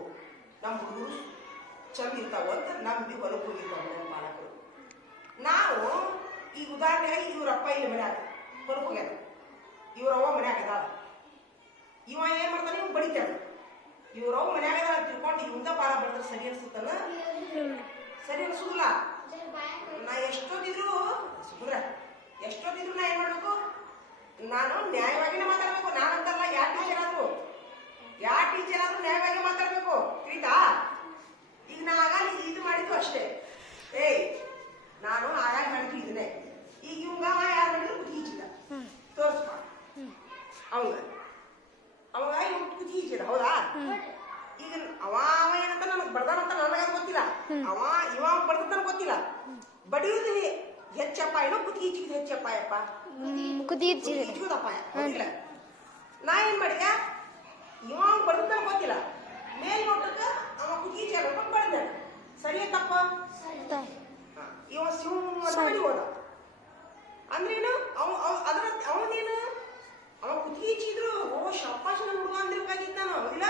ನಮ್ಮ ಹುಡುಗರು ಚಂದ ಇರ್ತಾವ ಅಂತ ನಂಬಿ ಹೊಲಕ್ಕೆ ಹೋಗಿರ್ತಾವ ನಮ್ಮ ಬಾಲಕರು. ನಾವು ಈಗ ಉದಾಹರಣೆಗೆ ಇವ್ರಪ್ಪ ಇಲ್ಲಿ ಮನ್ಯಾಗ ಹೊಲಕ್ಕೆ ಹೋಗ್ಯಾರ, ಇವ್ರವ್ವ ಮನ್ಯಾಗ ಅದಾಳ. ಇವ ಏನ್ ಮಾಡ್ತಾನೆ? ಇವ್ ಬಡಿತಾನ. ಇವ್ರವ್ವ ಮನ್ಯಾಗ ಅದಾಳ ತಿಳ್ಕೊಂಡು ಇವಂದ ಬಾಳ ಬಡಿದ್ರೆ ಸರಿ ಅನ್ಸುತ್ತಲ್ಲ? ಸರಿ ಅನ್ಸುದಿಲ್ಲ. ನಾ ಎಷ್ಟೊತ್ತಿದ್ರು ನಾ ಏನ್ ಮಾಡ್ಬೇಕು? ನಾನು ನ್ಯಾಯವಾಗಿನೇ ಮಾತಾಡ್ಬೇಕು. ನಾನಂತಲ್ಲ, ಯಾವ ಟೀಚರ್ ಆದ್ರೂ ನ್ಯಾಯವಾಗಿ ಮಾತಾಡ್ಬೇಕು. ತಿಳಿತಾ? ಈಗ ನಾ ಆಗ ಇದು ಮಾಡಿದ್ದು ಅಷ್ಟೇ. ನಾನು ಆಗಾಗ ಮಾಡಿದ್ದು ಇದನ್ನೇ. ಈಗ ಇವಂಗ ಯಾರು ಮಾಡಿದ್ರು ಕುದಿ ಈಚಿದ ತೋರ್ಸ್ಪ. ಅವಂಗ ಇವ್ ಕುದಿ ಈಚಿದ, ಹೌದಾ? ಈಗ ಅವ ಏನಂತ ನನಗೆ ಬಡ್ದಾನಂತ ನನಗದು ಗೊತ್ತಿಲ್ಲ. ಇವ ಬಡ್ದ ಗೊತ್ತಿಲ್ಲ. ಬಡಿಯುವುದು ಹೆಚ್ಚಪ್ಪ ಏನೋ ಕುದಿ ಈಚಿದ ಹೆಚ್ಚಪ್ಪಾಯಪ್ಪ, ಕುದಿ ಈಚಿದಪ್ಪಾಯ, ಹೌದಿಲ್ಲ? ನಾ ಏನ್ ಮಾಡಿದೆ? ಇವ ಬಡ್ದ ಗೊತ್ತಿಲ್ಲ. ಮೇಲ್ ನೋಟಕ್ಕ ಅವ ಕುದಿ ಈಚ ಬಡ್ದ. ಸರಿಯ ತಪ್ಪ? ಇವ ಶಿವ ಹೋದ ಅಂದ್ರೇನು? ಅವನೇನು ಅವ ಕುದಿ ಈಚಿದ್ರು ಶಪ್ಪಾಶನ ಹುಡುಗ ಅಂದಿರ್ಬೇಕಾಗಿತ್ತು ನಾನು, ಹೌದಿಲ್ಲ?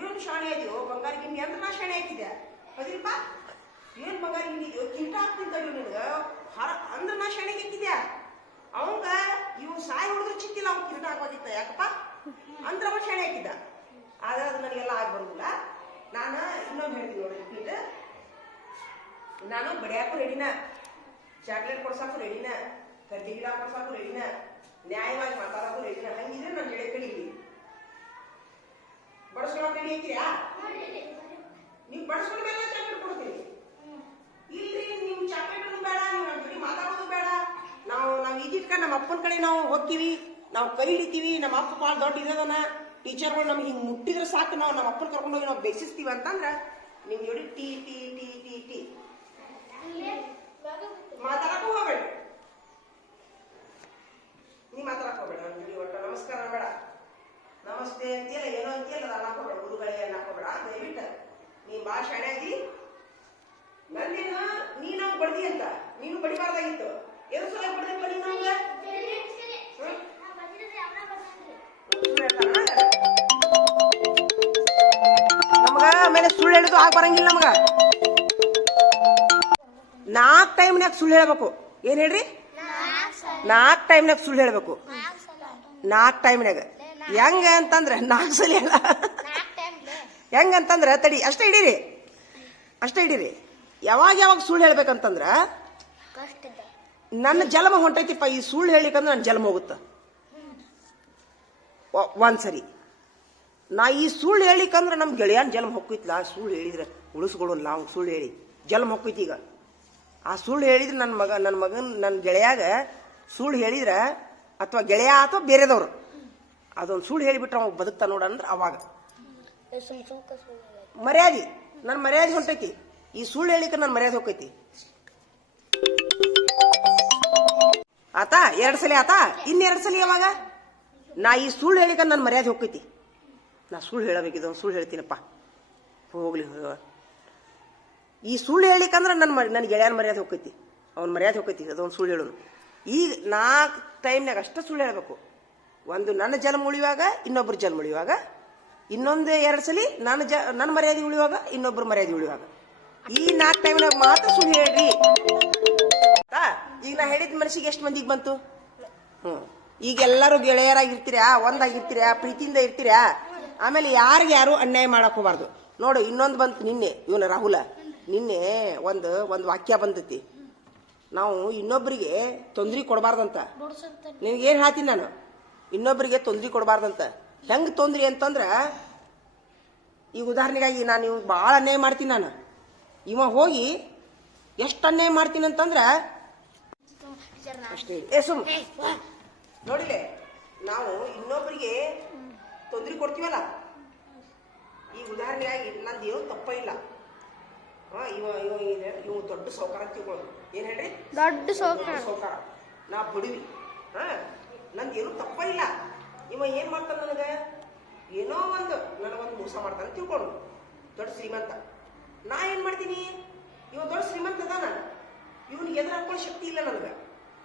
ಏನು ಶಾಣೆ ಆಯ್ತು ಬಂಗಾರ ಗಿಂಡಿ ಅಂದ್ರೆ ನಾ ಶಾಣೆ ಹಾಕಿದ್ದೆ, ಹೌದಿಲ್ಪ? ಏನ್ ಬಂಗಾರ ಗಿಂಡಿ ಇದೆಯೋ ಕಿಂಟ ಹಾಕ್ತಿದ್ದ ನಿನಗ ಅಂದ್ರೆ ನಾ ಶಾಣೆಗೆ ಹಾಕಿದ್ದೆ. ಅವಂಗ ಇವ್ ಸಾಯಿ ಹೊಡೆದ್ರೆ ಚಿತ್ತಿಲ್ಲ, ಅವ್ನು ಕಿರೀಟ ಹಾಕೋದಿತ್ತ. ಯಾಕಪ್ಪ ಅಂದ್ರೆ ಅವ ಶಾಣೆ ಹಾಕಿದ್ದ. ಆದ್ರೆ ಅದು ನನಗೆಲ್ಲ ಆಗಿ ಬರುದಿಲ್ಲ. ನಾನು ಇನ್ನೊಂದು ಹೇಳ್ತೀನಿ ನೋಡಿ ರಿಪೀಟ್. ನಾನು ಬಡಿಯಾಕು ರೆಡಿನ, ಚಾಕ್ಲೇಟ್ ಕೊಡ್ಸಾಕು ರೆಡಿನ, ಕಡ್ಡಿ ಗಿಡ ಕೊಡ್ಸಾಕು ರೆಡಿನ, ನ್ಯಾಯವಾಗಿ ಮಾತಾಡೋಕು ರೆಡಿನ. ಹಂಗಿದ್ರೆ ನಾನು ಹೇಳಿ ಕಡೀಲಿ. ಬಡಿಸ್ಕೊಳಕ್ ರೆಡಿ ಐತಿಯಾ? ನೀವು ಬಡಿಸ್ಕೊಂಡ ಮೇಲೆ ಚಾಕ್ಲೇಟ್ ಕೊಡ್ತೀನಿ. ಇಲ್ರಿ ನೀವು ಚಾಕ್ಲೇಟ್ ಬೇಡ, ನೀವು ನಮ್ಮ ಜೊತೆ ಮಾತಾಡೋದು ಬೇಡ. ನಾವು ಈಜಿಟ್ಕ ನಮ್ಮ ಅಪ್ಪನ ಕಡೆ ನಾವು ಹೋಗ್ತೀವಿ, ನಾವು ಕೈ ಹಿಡಿತೀವಿ. ನಮ್ಮ ಅಪ್ಪ ಭಾಳ ದೊಡ್ಡ ಇರೋದನ್ನ ಟೀಚರ್ಗಳು ನಮ್ಗೆ ಹಿಂಗೆ ಮುಟ್ಟಿದ್ರೆ ಸಾಕು, ನಾವು ನಮ್ಮ ಅಪ್ಪನ ಕರ್ಕೊಂಡೋಗಿ ನಾವು ಬೇಯಿಸ್ತೀವಿ ಅಂತಂದ್ರೆ ನಿಮ್ ಜೋಡಿ ಟೀ ಟೀ ಟೀ ಟೀ ಟೀ ಮಾತಾಡಕ್ಕೂ ಹೋಗ್ಬೇಡ. ನೀ ಮಾತಾಡಕ್ ಹೋಗ್ಬೇಡ. ನನ್ನ ಜೋಡಿ ಒಟ್ಟು ನಮಸ್ಕಾರ ಬೇಡ, ನಮಸ್ತೆ ಅಂತೀಯಲ್ಲ, ಏನೋ ಅಂತೀಯಲ್ಲ, ಅದು ಹಾಕೋಬೇಡ. ಗುರುಗಳಿಗೆ ಹಾಕೋಬೇಡ. ದಯವಿಟ್ಟು ನೀ ಭಾಳ ಶಾಣೆ ಆದಿ. ನಂದೇನು ನೀ ನಾವು ಬಡ್ದಿ ಅಂತ ನೀನು ಬಡಿಬಾರ್ದಾಗಿತ್ತು. ಏನು ಸಲ ಬಡ್ದಪ್ಪ ನೀನು ನಮ್ಗೆ? ನಮಗ ಆಮೇಲೆ ಸುಳ್ಳು ಹೇಳಿದ್ರು ಆಗ ಬರಂಗಿಲ್ಲ. ನಮಗ 4 ಟೈಮ್ನಾಗ ಸುಳ್ಳು ಹೇಳ್ಬೇಕು. ಏನ್ ಹೇಳ್ರಿ? 4 ಟೈಮ್ನಾಗ ಸುಳ್ಳು ಹೇಳ್ಬೇಕು. 4 ಟೈಮ್ನಾಗ ಹೆಂಗ ಅಂತಂದ್ರೆ 4 ಸಲ ಅಲ್ಲ, ಹೆಂಗಂತಂದ್ರೆ ತಡಿ ಅಷ್ಟೇ ಹಿಡೀರಿ ಯಾವಾಗ ಸುಳ್ಳು ಹೇಳ್ಬೇಕಂತಂದ್ರ ನನ್ನ ಜನ್ಮ ಹೊಂಟೈತಿಪ್ಪ ಈ ಸುಳ್ಳು ಹೇಳಿಕಂದ್ರೆ ನನ್ನ ಜನ್ಮ ಹೋಗುತ್ತ ಒಂದ್ಸರಿ ನಾ ಈ ಸುಳ್ಳು ಹೇಳಿಕಂದ್ರೆ ನಮ್ಮ ಗೆಳೆಯನ್ ಜನ್ಮ ಹೊಕ್ಕೈತ್ಲ ಸುಳ್ಳು ಹೇಳಿದ್ರೆ ಉಳಿಸ್ಕೊಡೋಲ್ಲ ಅವ್ನು ಸುಳ್ಳು ಹೇಳಿ ಜನ್ಮ ಹೊಕ್ಕೈತಿ ಈಗ ಆ ಸುಳ್ಳು ಹೇಳಿದ್ರೆ ನನ್ನ ಗೆಳೆಯಾಗ ಸುಳ್ಳು ಹೇಳಿದ್ರೆ ಅಥವಾ ಗೆಳೆಯ ಅಥವಾ ಬೇರೆದವ್ರು ಅದೊಂದು ಸುಳ್ಳು ಹೇಳಿಬಿಟ್ರೆ ಅವಾಗ ಬದುಕ್ತಾ ನೋಡಂದ್ರೆ ಅವಾಗ ಮರ್ಯಾದೆ ನನ್ನ ಮರ್ಯಾದೆ ಹೊಂಟೈತಿ ಈ ಸುಳ್ಳು ಹೇಳಿಕ ನನ್ನ ಮರ್ಯಾದೆ ಹೋಗೈತಿ ಆತ 2 ಸಲ ಆತ ಇನ್ನೆರಡು ಸಲ ಯಾವಾಗ ನಾ ಈ ಸುಳ್ಳು ಹೇಳಿಕ ನನ್ನ ಮರ್ಯಾದೆ ಹೋಗೈತಿ ನಾ ಸುಳ್ಳು ಹೇಳಬೇಕಿದ್ದು ಸುಳ್ಳು ಹೇಳ್ತೀನಪ್ಪ ಹೋಗ್ಲಿ ಈ ಸುಳ್ಳು ಹೇಳಿಕಂದ್ರೆ ನನ್ನ ಗೆಳೆಯನ ಮರ್ಯಾದೆ ಹೋಗೈತಿ ಅವ್ನ ಮರ್ಯಾದೆ ಹೋಗೈತಿ ಅದೊಂದು ಸುಳ್ಳು ಹೇಳೋನು ಈಗ 4 ಟೈಮ್ನಾಗ ಅಷ್ಟೇ ಸುಳ್ಳು ಹೇಳಬೇಕು ಒಂದು ನನ್ನ ಜನ್ಮ ಉಳಿಯುವಾಗ ಇನ್ನೊಬ್ಬರ ಜನ್ಮ ಉಳಿಯುವಾಗ ಇನ್ನೊಂದು 2 ಸಲ ನನ್ನ ಮರ್ಯಾದೆ ಉಳಿಯುವಾಗ ಇನ್ನೊಬ್ಬರ ಮರ್ಯಾದೆ ಉಳಿಯುವಾಗ ಈ 4 ಟೈಮ್ನಾಗ ಮಾತ್ರ ಸುಳ್ಳು ಹೇಳ್ರಿ ಈಗ ನಾ ಹೇಳಿದ ಮನಸ್ಸಿಗೆ ಎಷ್ಟು ಮಂದಿಗೆ ಬಂತು ಈಗ ಎಲ್ಲರೂ ಗೆಳೆಯರಾಗಿರ್ತೀರಾ ಒಂದಾಗಿರ್ತೀರಾ ಪ್ರೀತಿಯಿಂದ ಇರ್ತೀರಾ ಆಮೇಲೆ ಯಾರು ಅನ್ಯಾಯ ಮಾಡಕ್ ಹೋಗ್ಬಾರ್ದು ನೋಡು ಇನ್ನೊಂದು ಬಂತು ನಿನ್ನೆ ಇವನ ರಾಹುಲ ನಿನ್ನೆ ಒಂದು ವಾಕ್ಯ ಬಂದೈತಿ ನಾವು ಇನ್ನೊಬ್ಬರಿಗೆ ತೊಂದ್ರೆ ಕೊಡಬಾರ್ದಂತ ನಿನ್ಗೇನು ಹೇಳ್ತೀನಿ ನಾನು ಇನ್ನೊಬ್ಬರಿಗೆ ತೊಂದ್ರೆ ಕೊಡಬಾರ್ದಂತ ಹೆಂಗ್ ತೊಂದ್ರೆ ಅಂತಂದ್ರ ಈಗ ಉದಾಹರಣೆಗಾಗಿ ನಾನು ಇವ್ ಭಾಳ ಅನ್ಯಾಯ ಮಾಡ್ತೀನಿ ನಾನು ಇವ ಹೋಗಿ ಎಷ್ಟು ಅನ್ಯಾಯ ಮಾಡ್ತೀನಿ ಅಂತಂದ್ರ ಅಷ್ಟೇ ನೋಡಿಲೆ ನಾವು ಇನ್ನೊಬ್ಬರಿಗೆ ತೊಂದ್ರೆ ಕೊಡ್ತೀವಲ್ಲ ಈ ಉದಾಹರಣೆಯಾಗಿ ನಂದು ಏನು ತಪ್ಪ ಇಲ್ಲ ಇವ ದೊಡ್ಡ ಸೌಕಾರ ಅಂತ ತಿಳ್ಕೊಳ್ಳೋದು ಏನ್ ಹೇಳ್ರಿ ದೊಡ್ಡ ಸೌಕಾರ ನಾ ಬಡವಿ ನಂದೇನು ತಪ್ಪ ಇಲ್ಲ ಇವ ಏನ್ ಮಾಡ್ತಾನ ನನಗ ಏನೋ ನನಗೊಂದು ಮೋಸ ಮಾಡ್ತಾನೆ ತಿಳ್ಕೊಂಡು ದೊಡ್ಡ ಶ್ರೀಮಂತ ನಾ ಏನ್ ಮಾಡ್ತೀನಿ ಇವ ದೊಡ್ಡ ಶ್ರೀಮಂತ ಅದಾನ ಇವನಿಗೆ ಎದುರು ಹಾಕೊಳ್ಳೋ ಶಕ್ತಿ ಇಲ್ಲ ನನಗೆ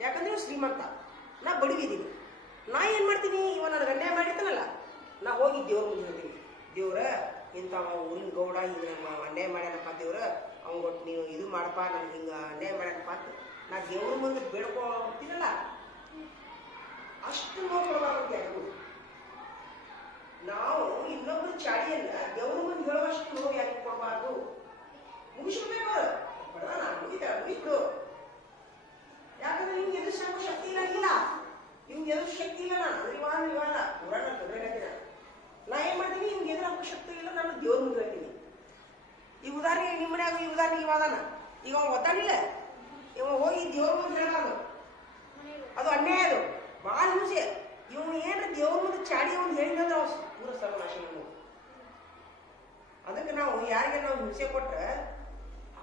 ಯಾಕಂದ್ರೆ ಇವ್ ಶ್ರೀಮಂತ ನಾ ಬಡಗಿದ್ದೀನಿ ನಾ ಏನ್ ಮಾಡ್ತೀನಿ ಇವ ನನಗೆ ಅನ್ಯಾಯ ಮಾಡಿರ್ತಾನಲ್ಲ ನಾ ಹೋಗಿ ದೇವ್ರ ಮುಂದೆ ಹೇಳ್ತೀನಿ ದೇವ್ರ ಇಂಥ ಊರಿನ ಗೌಡ ಹಿಂಗೆ ಅನ್ಯಾಯ ಮಾಡ್ಯಾನಪ್ಪ ದೇವ್ರ ಅವ್ನು ಕೊಟ್ಟು ನೀವು ಇದು ಮಾಡಪ್ಪ ನನ್ಗೆ ಹಿಂಗೆ ಅನ್ಯಾಯ ಮಾಡ್ಯಾನಪ್ಪ ಅಂತ ನಾ ದೇವ್ರ ಮುಂದೆ ಬೇಡ್ಕೊಳ್ತೀನಲ್ಲ ಅಷ್ಟು ನೋವು ಕೊಡಬಾರ್ದು ಯಾರು ನಾವು ಇನ್ನೊಬ್ಬರ ಚಾಡಿಯನ್ನ ದೇವ್ರ ಮುಂದೆ ಹೇಳುವಷ್ಟು ನೋವು ಯಾಕೆ ಕೊಡಬಾರ್ದು ಮುಗಿಸ್ಬೇಕು ಬಡದಾನ ಮುಗಿಬಿಡು ಯಾಕಂದ್ರೆ ನಿಮ್ಗೆ ಎದುರು ಶಕ್ತಿ ಇಲ್ಲ ನಿಮ್ಗೆ ಎದುರು ಶಕ್ತಿ ಇಲ್ಲ ನಾನು ಇವಾಗ ಪುರಾಣ ಹೇಳ್ತೀನಿ ನಾ ಏನ್ ಮಾಡ್ತೀನಿ ನಿಮ್ಗೆ ಎದುರು ಹಾಕೋ ಶಕ್ತಿ ಇಲ್ಲ ನಾನು ದೇವ್ರ ಮುಂದೆ ಹೇಳ್ತೀನಿ ಈ ಉದಾಹರಣೆಗೆ ನಿಮ್ಮ ಮನ್ಯಾಗ ಈ ಉದಾಹರಣೆಗೆ ಇವಾದಾನ ಈಗ ಅವ ಒತ್ತಾಡಿಲ್ಲ ಇವ ಹೋಗಿ ದೇವ್ರ ಮುಂದೆ ಹೇಳಬಾರ್ದು ಅದು ಅನ್ಯಾಯ ಅದು ಭಾಳ ಹಿಂಸೆ ಇವನು ಏನ್ರ ದೇವ್ರ ಮುಂದೆ ಚಾಡಿ ಅವ್ನು ಹೇಳಿದ್ರೆ ಅವ್ ಪೂರ ಸರ್ವನಾಶ ಅದಕ್ಕೆ ನಾವು ಯಾರಿಗೆ ನಾವು ಹಿಂಸೆ ಕೊಟ್ರೆ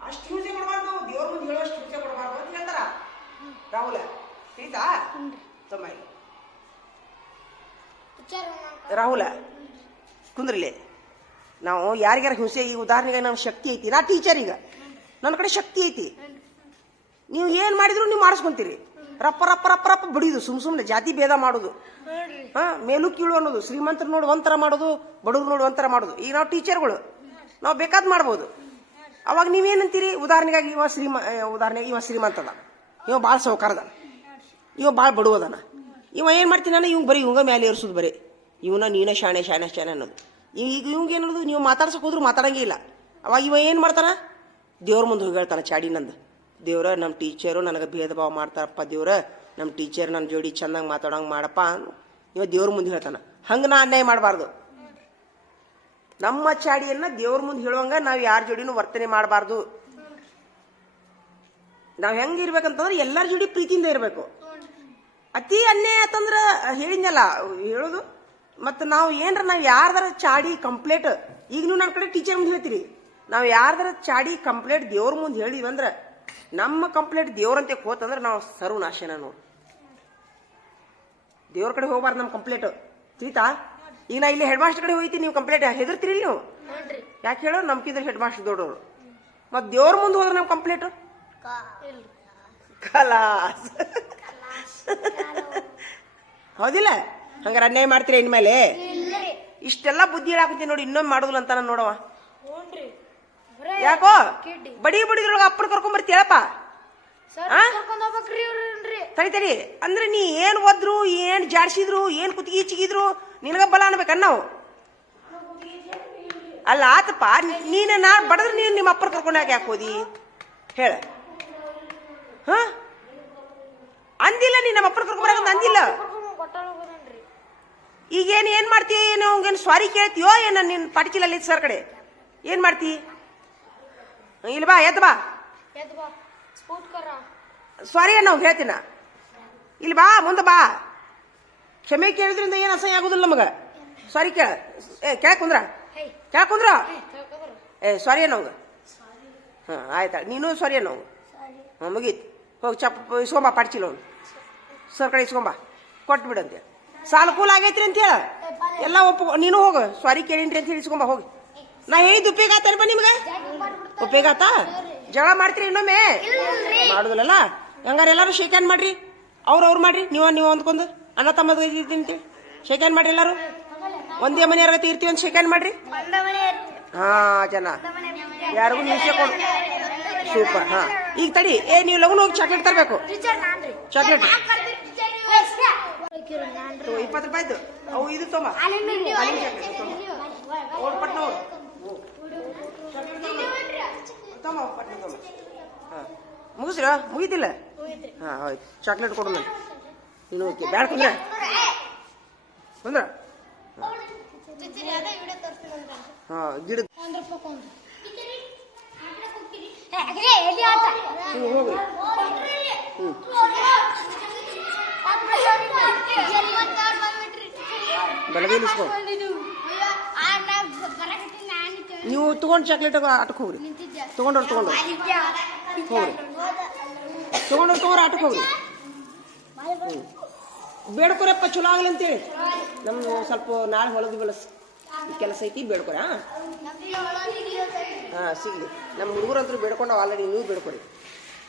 ಅಷ್ಟು ಹಿಂಸೆ ಕೊಡಬಾರ್ದು ನಾವು ದೇವ್ರ ಮುಂದೆ ಹೇಳೋಷ್ಟು ಹಿಂಸೆ ಕೊಡಬಾರ್ದು ಅಂತ ಹೇಳ್ತಾರ ರಾಹುಲ ತಿಳಿತಾ ತಮ್ಮ ರಾಹುಲ ಕುಂದ್ರಲಿ ನಾವು ಯಾರಿಗಾರ ಹಿಂಸೆ ಈ ಉದಾಹರಣೆಗೆ ನಮ್ಮ ಶಕ್ತಿ ಐತಿ ನಾ ಟೀಚರ್ ಈಗ ನನ್ನ ಕಡೆ ಶಕ್ತಿ ಐತಿ ನೀವು ಏನ್ ಮಾಡಿದ್ರು ನೀವು ಮಾಡಿಸ್ಕೊಂತೀರಿ ರಪ್ಪ ರಪ್ಪ ರಪ್ಪ ರಪ್ಪ ಬಡಿಯೋದು ಸುಮ್ಮನೆ ಜಾತಿ ಭೇದ ಮಾಡೋದು ಮೇಲೂ ಕೀಳು ಅನ್ನೋದು ಶ್ರೀಮಂತರು ನೋಡಿ ಒಂಥರ ಮಾಡೋದು ಬಡವ್ರು ನೋಡಿ ಒಂಥರ ಮಾಡೋದು ಈಗ ನಾವು ಟೀಚರ್ಗಳು ನಾವು ಬೇಕಾದ್ ಮಾಡ್ಬೋದು ಅವಾಗ ನೀವೇನಂತೀರಿ ಉದಾಹರಣೆಗಾಗಿ ಇವ ಶ್ರೀಮಂತ ಅದ ಇವ ಭಾಳ ಸೌಕಾರದ ಇವ ಭಾಳ ಬಡವದಾನ ಇವ ಏನು ಮಾಡ್ತೀನಿ ನಾನು ಇವ್ ಬರೀ ಇವಂಗ ಮೇಲೆ ಏರ್ಸೋದು ಬರೀ ಇವನ ನೀನ ಶಾಣೆ ಅನ್ನೋದು ಈಗ ಇವಂಗೆ ಏನನ್ನೋದು ನೀವು ಮಾತಾಡ್ಸಕ್ಕೆ ಹೋದ್ರು ಮಾತಾಡಂಗೇ ಇಲ್ಲ ಅವಾಗ ಇವ ಏನು ಮಾಡ್ತಾನ ದೇವ್ರ ಮುಂದೆ ಹೋಗಿ ಹೇಳ್ತಾನೆ ಚಾಡಿ ನಂದು ದೇವ್ರ ನಮ್ಮ ಟೀಚರು ನನಗೆ ಭೇದ ಭಾವ ಮಾಡ್ತಾರಪ್ಪ ದೇವ್ರ ನಮ್ಮ ಟೀಚರ್ ನನ್ನ ಜೋಡಿ ಚೆನ್ನಾಗಿ ಮಾತಾಡೋಂಗೆ ಮಾಡಪ್ಪ ಇವ ದೇವ್ರ ಮುಂದೆ ಹೇಳ್ತಾನೆ ಹಂಗೆ ನಾ ಅನ್ಯಾಯ ಮಾಡಬಾರ್ದು ನಮ್ಮ ಚಾಡಿಯನ್ನ ದೇವ್ರ ಮುಂದೆ ಹೇಳುವಂಗ ನಾವು ಯಾರ ಜೋಡಿನೂ ವರ್ತನೆ ಮಾಡಬಾರ್ದು ನಾವು ಹೆಂಗಿರ್ಬೇಕಂತಂದ್ರೆ ಎಲ್ಲರ ಜೋಡಿ ಪ್ರೀತಿಯಿಂದ ಇರಬೇಕು ಅತಿ ಅನ್ಯಾಯ ಆತಂದ್ರೆ ಹೇಳಿದ್ನಲ್ಲ ಹೇಳೋದು ಮತ್ತು ನಾವು ಯಾರ್ದಾರ ಚಾಡಿ ಕಂಪ್ಲೇಂಟ್ ಈಗ ನೀವು ನನ್ನ ಕಡೆ ಟೀಚರ್ ಮುಂದೆ ಹೇಳ್ತೀರಿ ನಾವು ಯಾರ್ದಾರ ಚಾಡಿ ಕಂಪ್ಲೇಂಟ್ ದೇವ್ರ ಮುಂದೆ ಹೇಳಿವಂದ್ರೆ ನಮ್ಮ ಕಂಪ್ಲೇಂಟ್ ದೇವ್ರಂತೆ ಹೋತಂದ್ರೆ ನಾವು ಸರ್ವನಾಶನ ನೋಡಿ ದೇವ್ರ ಕಡೆ ಹೋಗ್ಬಾರ್ದು ನಮ್ಮ ಕಂಪ್ಲೇಂಟ್ ತಿಳಿತಾ ಈಗ ನಾ ಇಲ್ಲಿ ಹೆಡ್ ಮಾಸ್ಟರ್ ಕಡೆ ಹೋಗ್ತೀನಿ ನೀವು ಕಂಪ್ಲೇಂಟ್ ಹೆದರ್ತೀರಿ ನೀವು ಯಾಕೆ ಹೇಳೋ ನಮ್ಕಿದ್ರೆ ಹೆಡ್ ಮಾಸ್ಟರ್ ದೊಡ್ಡವರು ಮತ್ತು ದೇವ್ರ ಮುಂದೆ ಹೋದ್ರೆ ನಮ್ಮ ಕಂಪ್ಲೇಂಟ್ ಕಲಾಸ್ ಹೌದಿಲ್ಲ ಹಂಗಾರೆ ಅನ್ಯಾಯ ಮಾಡ್ತೀರಿ ಇನ್ಮೇಲೆ ಇಷ್ಟೆಲ್ಲ ಬುದ್ಧಿ ಹೇಳಾಕಂತೀನಿ ನೋಡಿ ಇನ್ನೊಮ್ಮೆ ಮಾಡುದಿಲ್ಲ ಅಂತ ನಾನು ನೋಡವ ಯಾಕೋ ಬಡಿದ್ರೊಳಗ ಅಪ್ಪನ ಕರ್ಕೊಂಡ್ ಬರ್ತೀಯಪ್ಪ ತಡಿ ಅಂದ್ರೆ ನೀ ಏನ್ ಒದ್ರು ಏನ್ ಜಾಡ್ಸಿದ್ರು ಏನ್ ಕುತ್ತಿಗೆ ಚಿಗಿದ್ರು ನಿನಗ ಬಲ ಅನ್ಬೇಕನ್ನ ನಾವು ಅಲ್ಲ ಆತಪ್ಪ, ನೀನು ನಾ ಬಡದ್ರೆ ನೀನು ನಿಮ್ಮ ಅಪ್ಪನ ಕರ್ಕೊಂಡಾಗ ಯಾಕೆ ಹೋದಿ ಹೇಳ? ಹಾ ಅಂದಿಲ್ಲ, ನೀನು ನಮ್ಮ ಅಪ್ಪನ ಕರ್ಕೊಂಬರಾಗ ಅಂದಿಲ್ಲ. ಈಗೇನು ಏನು ಮಾಡ್ತೀಯ? ಏನು ಅವಂಗೇನು ಸ್ವಾರಿ ಕೇಳ್ತೀಯೋ ಏನು? ನಿನ್ನ ಪಾಟಿಚಿಲಲ್ಲಿ ಸರ್ ಕಡೆ ಏನು ಮಾಡ್ತಿ? ಇಲ್ಲ ಬಾ, ಎದ್ದು ಬಾ. ಸಾರಿ ನಾವು ಹೇಳ್ತೀನ. ಇಲ್ಲಿ ಬಾ, ಮುಂದೆ ಬಾ. ಕ್ಷಮೆ ಕೇಳಿದ್ರಿಂದ ಏನು ಅಸಹ್ಯ ಆಗೋದಿಲ್ಲ ನಮಗೆ. ಸಾರಿ ಕೇಳ. ಕೇಳಕ್ ಕುಂದ್ರ, ಕೇಳಕ್ ಕುಂದ್ರ. ಸಾರಿ ಅನ್ನೋಂಗ. ಹಾಂ ಆಯ್ತಾ, ನೀನು ಸಾರಿ ಅನ್ನೋಂಗ. ಹಾಂ ಮುಗೀತು. ಹೋಗಿ ಇಸ್ಕೊಂಬ ಪಾಡ್ಚಿಲ್ಲ ಅವ್ನು. ಸರ್ ಕಡೆ ಇಸ್ಕೊಂಬ, ಕೊಟ್ಟು ಬಿಡಂತೆ. ಸಾಲ ಕೂಲ್ ಆಗೈತ್ರಿ ಅಂತ ಹೇಳ. ಎಲ್ಲ ನೀನು ಹೋಗು, ಸಾರಿ ಕೇಳಿನ್ರಿ ಅಂತ ಹೇಳಿ ಇಸ್ಕೊಂಬ ಹೋಗಿ. ನಾ ಹೇಳಿದ್ದು ಉಪಯೋಗ ಆತಾನಪ್ಪ ನಿಮ್ಗೆ? ಉಪಯೋಗ ಆತಾ? ಜಗಳ ಮಾಡ್ತೀರಿ ಇನ್ನೊಮ್ಮೆ? ಮಾಡುದಿಲ್ಲಲ್ಲ. ಹಂಗಾರೆ ಎಲ್ಲರೂ ಶೇಕ್ ಹ್ಯಾಂಡ್ ಮಾಡ್ರಿ. ಅವ್ರು ಮಾಡ್ರಿ, ನೀವು ಅಂದ್ಕೊಂಡು ಅಣ್ಣ ತಮ್ಮದ ಇದ್ದೀನಿ ಶೇಕ್ ಹ್ಯಾಂಡ್ ಮಾಡ್ರಿ. ಎಲ್ಲರೂ ಒಂದೇ ಮನೆಯವ್ರ ಇರ್ತೀವಿ ಅಂತ ಶೇಕ್ ಹ್ಯಾಂಡ್ ಮಾಡ್ರಿ. ಹಾ ಜನ ಯಾರಿಗೂ ನಿಮಿಷ ಕೊಡು. ಸೂಪರ್. ಹಾ ಈಗ ತಡಿ, ನೀವು ಲಗನ್ ಹೋಗಿ ಚಾಕ್ಲೇಟ್ ತರಬೇಕು. ಚಾಕ್ಲೇಟ್ 20 ರೂಪಾಯಿದು ಅವು. ಇದು ತೊಂಬ ಮುಗಿಸ್ರ? ಮುಗಿತಿಲ್ಲ? ಹಾಂ ಆಯ್ತು, ಚಾಕ್ಲೇಟ್ ಕೊಡು ನಾನು. ನೀನು ಓಕೆ ಬ್ಯಾಡ ಕುಂದ್ರ ಕುಂದ್ರ. ಹಾಂ ಗಿಡ ಹೋಗಿ. ಬೆಳಗ್ಗೆ ನಿಲ್ಸ್ಕೊ. ನೀವು ತಗೊಂಡು ಚಾಕ್ಲೇಟ್ ಆಟಕ್ಕೆ ಹೋಗ್ರಿ. ತಗೊಂಡವ್ರು ಹೋಗ್ರಿ. ತಗೊಂಡ್ರಿ ಆಟಕ್ಕೆ ಹೋಗ್ರಿ. ಬೇಡ್ಕೊರಪ್ಪ ಚಲೋ ಆಗಲಿ ಅಂತೇಳಿ. ನಮ್ದು ಸ್ವಲ್ಪ ನಾಳೆ ಹೊಲದ ಬೆಳಸ್ ಕೆಲಸ ಐತಿ, ಬೇಡ್ಕೊರ. ಹಾಂ ಸಿಗ್ಲಿ. ನಮ್ಮ ಹುಡುಗರಂತೂ ಬೇಡ್ಕೊಂಡವ ಆಲ್ರೆಡಿ. ನೀವು ಬೇಡ್ಕೊರಿ.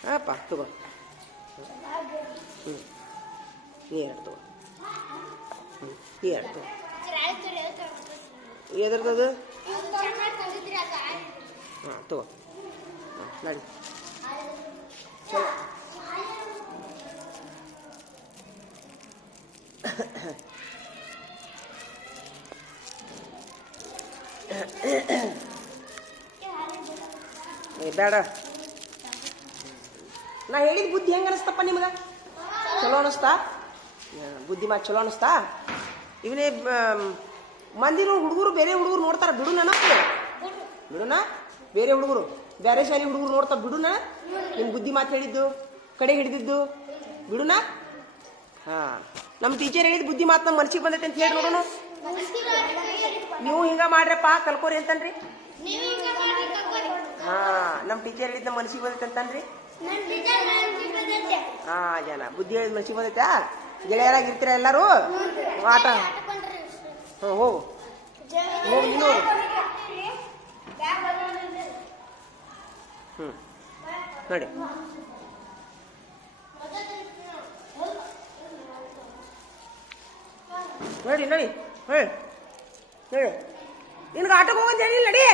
ಹಾಂಪ್ಪ ತಗೋ. ನೀ ಎರಡು ತಗೋ. ನೀ ಎರಡು ತಗೋ. ಎದ್ರದ್ದು? ಹಾಂ ತಗೋ. ಹಾಂ ನಡಿ. ಚಲೋ. ಬೇಡ. ನಾ ಹೇಳಿದ ಬುದ್ಧಿ ಹೆಂಗೆ ಅನಿಸ್ತಪ್ಪ ನಿಮ್ಗೆ? ಚಲೋ ಅನಿಸ್ತಾ? ಬುದ್ಧಿ ಮಾತು ಚಲೋ ಅನಿಸ್ತಾ? ಇವನೇ ಮಂದಿ ಹುಡುಗರು ಬೇರೆ ಹುಡುಗರು ನೋಡ್ತಾರ. ಬಿಡುನ ಬಿಡುನ ಬೇರೆ ಹುಡುಗರು, ಬೇರೆ ಶಾಲೆ ಹುಡುಗರು ನೋಡ್ತಾರ. ಬಿಡುನ ನಿಮ್ಮ ಬುದ್ಧಿ ಮಾತು ಹೇಳಿದ್ದು, ಕಡೆ ಹಿಡಿದಿದ್ದು ಬಿಡುನ. ಹಾಂ ನಮ್ಮ ಟೀಚರ್ ಹೇಳಿದ ಬುದ್ಧಿ ಮಾತು ನಮ್ಮ ಮನ್ಸಿಗೆ ಬಂದೈತೆ ಅಂತ ಹೇಳಿ ನೋಡೋಣ. ನೀವು ಹಿಂಗ ಮಾಡ್ರಪ್ಪ ಕಲ್ಕೋರಿ ಅಂತನ್ರಿ. ಹಾಂ ನಮ್ಮ ಟೀಚರ್ ಹೇಳಿದ ನಮ್ಮ ಮನ್ಸಿಗೆ ಬಂದೈತೆ ಅಂತನ್ರಿ. ಹಾಂ ಜನ ಬುದ್ಧಿ ಹೇಳಿದ ಮನ್ಸಿಗೆ ಬಂದೈತಾ? ಗೆಳೆಯರಾಗಿ ಇರ್ತೀರ ಎಲ್ಲರೂ? ಆಟ. ಹಾಂ ಹೋಗು ಹೋಗು ನೀನು. ನೋಡಿ ನೋಡಿ ನೋಡಿ. ಹೇಳಿ ಹೇಳಿ. ನಿನ್ಗೆ ಆಟೋಗೆ ಹೋಗಂತ ಹೇಳಿಲ್ಲ ನಡಿ.